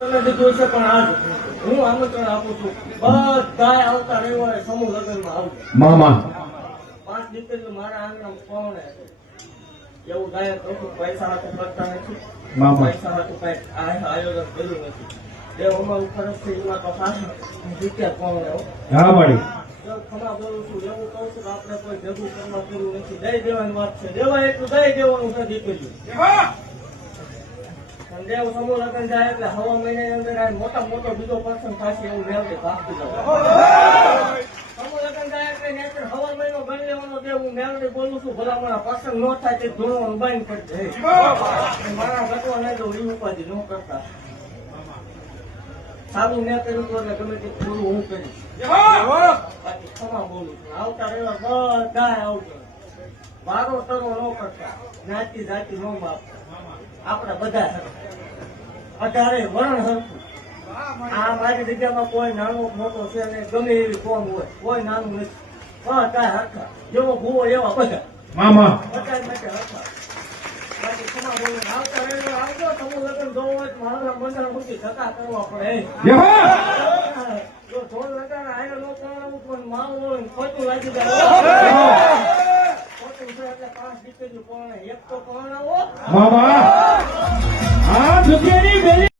તમે દીધું છે પણ આજ હું આમંત્રણ આપું છું બધાય આવતા રવિવારે સમૂહ લગ્નમાં આવજો મામા 5 દીકરીઓ મારા આંગણામાં કોણે એવું ગાયક કશું પૈસા હાથે કરતા નથી મામા પૈસા હાથે કઈ આયોજન કર્યું નથી દેવ અમારું ખરચ છે એમાં તો પાછા જીત્યા કોણે હા મળી ખમા બોલું છું એવું કહું છું કે આપણે કોઈ ભેગું કરવા કર્યું નથી દઈ દેવાની વાત છે દેવા એટલું દઈ દેવાનું છે દીકરીઓ દેવ સમૂહ લગ્ન જાય એટલે હવા મહિનાની અંદર આ મોટો બીજો પ્રસંગ થશે એવું મેળવે ભાગતું જવું સમૂહ લગ્ન જાય એટલે નેચર હવા મહિનો ગણી લેવાનો દેવ હું મેળવે બોલું છું ભલામણા પ્રસંગ ન થાય તે ધૂણવાનું બંધ કરી દે મારા ઘટવા નહીં દઉં એ ઉપાધિ ન કરતા સારું મેં કર્યું હતું એટલે ગમે તે પૂરું હું કરીશ બાકી ખમા બોલું છું આવતા રહેવા બધા આવજો વારો તરો ન કરતા જ્ઞાતિ જાતિ ન માપતા આપણે બધા વધારે વરણ હરખું આ મારી જગ્યામાં કોઈ નાનો મોટો છે ને ગમે એવી કોમ હોય કોઈ નાનું નથી બધા હરખા જેવો ભૂવો એવા બધા મામા બધા માટે હરખા બાકી ખમા બોલું આવતા રહેવા આવજો સમૂહ લગ્ન જોવો હોય તો મારા બંધારણ મૂકી ધક્કા કરવા પડે જો ઢોલ લગાડે આયો નો કરવાનું પણ માવું હોય ને ખોટું લાગી જાય ખોટું છે એટલે 5 દીકરીઓ કોણે એક તો કોણ આવો મામા હા જુકેરી